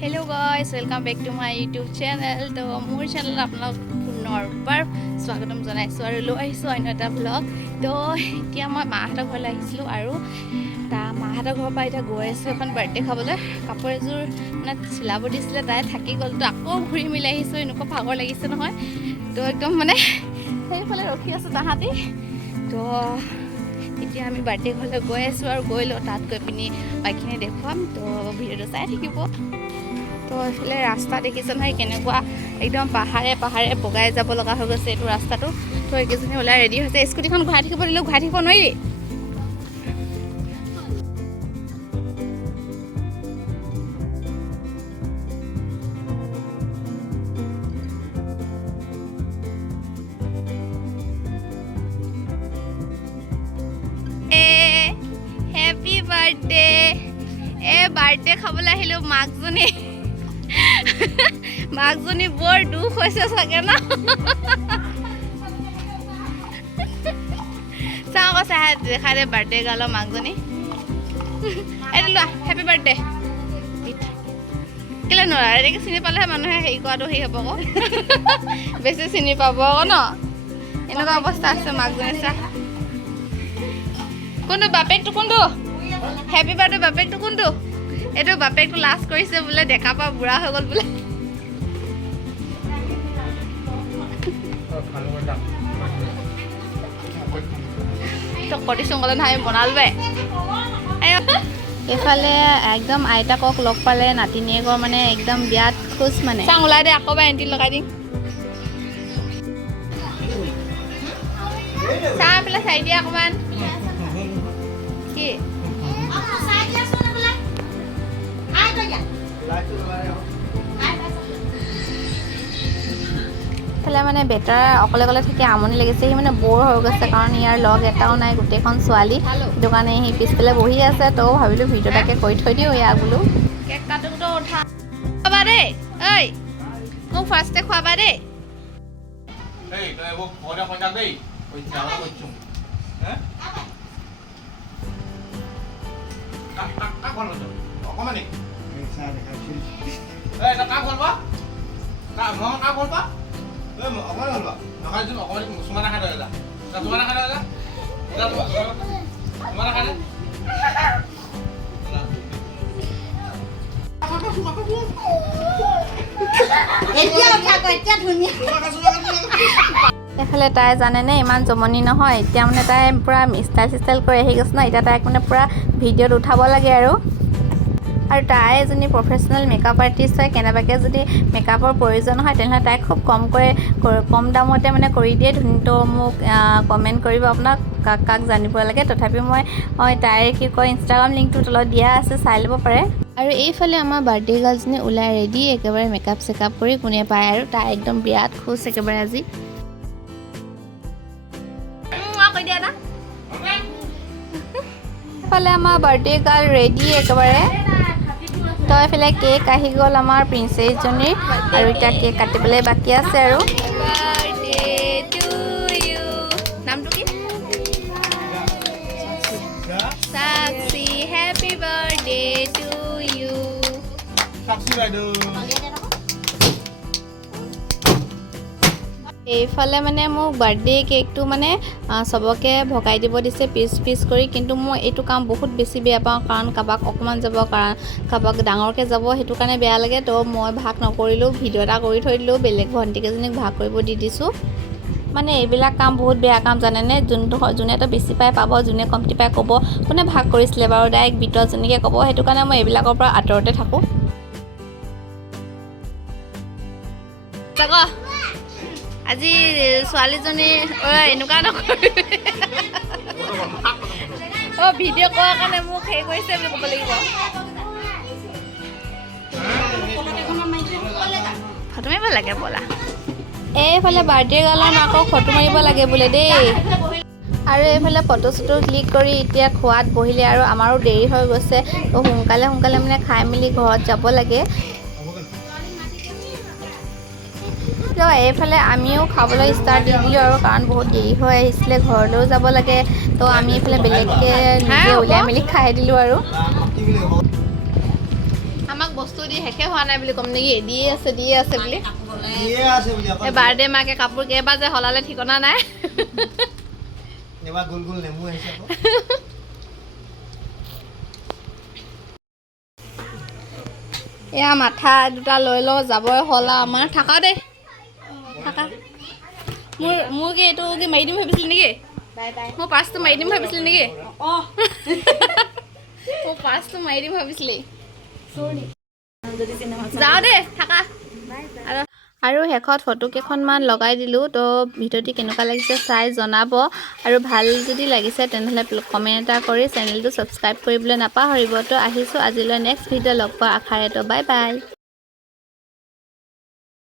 Hello guys, welcome back to my YouTube channel. তো মোৰ চেনেলত আপোনালোক পুনৰবাৰ স্বাগতম জনাইছোঁ আৰু লৈ আহিছোঁ অন্য এটা ব্লগ। তো এতিয়া মই মাহঁতৰ ঘৰলৈ আহিছিলোঁ আৰু মাহঁতৰ ঘৰৰ পৰা এতিয়া গৈ আছোঁ এখন বাৰ্থডে খাবলৈ। কাপোৰ এযোৰ মানে চিলাব দিছিলে, তাই থাকি গ'ল। তো আকৌ ঘূৰি মেলি আহিছোঁ, এনেকুৱা ভাগৰ লাগিছে নহয়। তো একদম মানে সেইফালে ৰখি আছোঁ তাহাঁতি। তো এতিয়া আমি বাৰ্থডে ঘৰলৈ গৈ আছোঁ আৰু গৈ লওঁ, তাত গৈ পিনি বাকীখিনি দেখুৱাম। তো ভিডিঅ'টো চাই থাকিব। তো এইফালে ৰাস্তা দেখিছে নহয় কেনেকুৱা একদম পাহাৰে পাহাৰে বগাই যাব লগা হৈ গৈছে এইটো ৰাস্তাটো। তো এইকেইজনী ওলাই ৰেডি হৈছে। স্কুটিখন ঘূৰাই থাকিব দিলেও ঘূৰাই থাকিব নোৱাৰি। Happy birthday. বাৰ্থডে খাবলৈ আহিলোঁ মাকজনী। মাকজনী বৰ দুখ হৈছে চাগে ন। চাওঁ আকৌ চাহ দেখাই দে বাৰ্থডে গালৰ মাকজনী। এইটো লোৱা, হেপী বাৰ্থডে। কেলৈ নোৱাৰা, এনেকৈ চিনি পালেহে মানুহে হেৰি কৰাটো হেৰি হ'ব আকৌ, বেছি চিনি পাব আকৌ ন। এনেকুৱা অৱস্থা আছে মাকজনী। চাহ কোনটো বাপেকটো, কোনটো হেপী বাৰ্থডে বাপেকটো কোনটো? এইটো বাপেকটো লাজ কৰিছে বোলে, ডেকা পৰা বুঢ়া হৈ গ'ল বোলে। তই কৰিছোঁ ক'লে নহয়, বনালোৱে। এইফালে একদম আইতাকক লগ পালে, নাতিনীয়েকৰ মানে একদম বিয়াত খোজ মানে। চাং ওলাই দে, আকৌ এবাৰ এণ্টি লগাই দিম। চাহ পেলাই চাই দিয়া অকণমান। কি এইফালে মানে বেটাৰ অকলে অকলে থাকি আমনি লাগিছে। সি মানে বৰ হৈ গৈছে, কাৰণ ইয়াৰ লগ এটাও নাই, গোটেইখন ছোৱালী। সেইটো কাৰণে সি পিছফালে বহি আছে। তো ভাবিলোঁ ভিডিঅ' এটাকে কৰি থৈ দিওঁ ইয়াক বোলো। কেক কাটোতো উঠা খোৱাবা দেই, ঐ মোক ফাৰ্ষ্টে খোৱাবা দেই। এইফালে তাই জানেনে ইমান জমনি নহয়। এতিয়া মানে তাই পূৰা ষ্টাইল কৰি আহি গৈছে ন। এতিয়া তাইক মানে পূৰা ভিডিঅ'ত উঠাব লাগে আৰু তাই এজনী প্ৰফেচনেল মেকআপ আৰ্টিষ্ট হয়। কেনেবাকৈ যদি মেকআপৰ প্ৰয়োজন হয় তেনেহ'লে তাইক খুব কম দামতে মানে কৰি দিয়ে। তো মোক কমেণ্ট কৰিব আপোনাক কাক জানিব লাগে। তথাপিও মই তাইৰ কি কয় ইনষ্টাগ্ৰাম লিংকটো তলত দিয়া আছে, চাই ল'ব পাৰে। আৰু এইফালে আমাৰ বাৰ্থডে গাৰ্লজনী ওলাই ৰেডি, একেবাৰে মেকআপ চেকআপ কৰি কোনে পায় আৰু তাই একদম বিৰাট খুচ একেবাৰে আজি। এইফালে আমাৰ বাৰ্থডে গাৰ্ল ৰেডি একেবাৰে। তো এইফালে কেক আহি গ'ল আমাৰ প্ৰিন্সেছজনীৰ, আৰু এতিয়া কেক কাটিবলৈ বাকী আছে। আৰু নামটো কি? sakshi, happy birthday to you. sakshi বাইদেউ। এইফালে মানে মোক বাৰ্থডে কেকটো মানে চবকে ভগাই দিব দিছে পিচ পিচ কৰি। কিন্তু মই এইটো কাম বহুত বেছি বেয়া পাওঁ, কাৰণ কাৰোবাক অকণমান যাব, কাৰোবাক ডাঙৰকৈ যাব, সেইটো কাৰণে বেয়া লাগে। তো মই ভাগ নকৰিলোঁ, ভিডিঅ' এটা কৰি থৈ দিলোঁ, বেলেগ ভণ্টিকেইজনীক ভাগ কৰিব দি দিছোঁ। মানে এইবিলাক কাম বহুত বেয়া কাম জানেনে। যোনেতো বেছি পায় পাব, যোনে কমটি পায় ক'ব। কোনে ভাগ কৰিছিলে বাৰু, ডাইৰেক্ট বিতৰজনীকে ক'ব। সেইটো কাৰণে মই এইবিলাকৰ পৰা আঁতৰতে থাকোঁ। আজি ছোৱালীজনী এনেকুৱা নকৰিবি। ভিডিঅ' কৰাৰ কাৰণে মোক হেৰি কৰিছে বুলি ক'ব লাগিব। ফটো মাৰিব লাগে ব'লা। এইফালে বাৰ্থডে গাৰ্লৰ মাকক ফটো মাৰিব লাগে বোলে দেই। আৰু এইফালে ফটো চটো ক্লিক কৰি এতিয়া খোৱাত বহিলে, আৰু আমাৰো দেৰি হৈ গৈছে। তো সোনকালে মানে খাই মেলি ঘৰত যাব লাগে। তো এইফালে আমিও খাবলৈ ষ্টাৰ্ট দি দিলোঁ আৰু, কাৰণ বহুত দেৰি হৈ আহিছিলে, ঘৰলৈও যাব লাগে। তো আমি এইফালে বেলেগকৈ নিজে উলিয়াই মেলি খাই দিলোঁ আৰু। আমাক বস্তু দি শেষে হোৱা নাই বুলি ক'ম নেকি দিয়ে আছে বুলি এই বাৰ্থডে মাকে কাপোৰ কেইবাৰ যে সলালে ঠিকনা নাই এবাৰ গোল গোল নেমু আহিছে আকৌ এয়া মাথা দুটা লৈ লওঁ যাবই হ'ল আৰু আমাৰ থাকা দেই থাকা মোৰ কি এইটো কি মাৰি দিম ভাবিছিলি নেকি মোৰ পাৰ্চটো মাৰি দিম ভাবিছিলি নেকি মোৰ পাৰ্চটো মাৰি দিম ভাবিছিলি যাওঁ দেই থাকা আৰু শেষত ফটো কেইখনমান লগাই দিলোঁ তো ভিডিঅ'টি কেনেকুৱা লাগিছে চাই জনাব আৰু ভাল যদি লাগিছে তেনেহ'লে কমেণ্ট এটা কৰি চেনেলটো ছাবস্ক্ৰাইব কৰিবলৈ নাপাহৰিব তো আহিছোঁ আজিলৈ নেক্সট ভিডিঅ' লগ পোৱা আশাৰে তো বাই বাই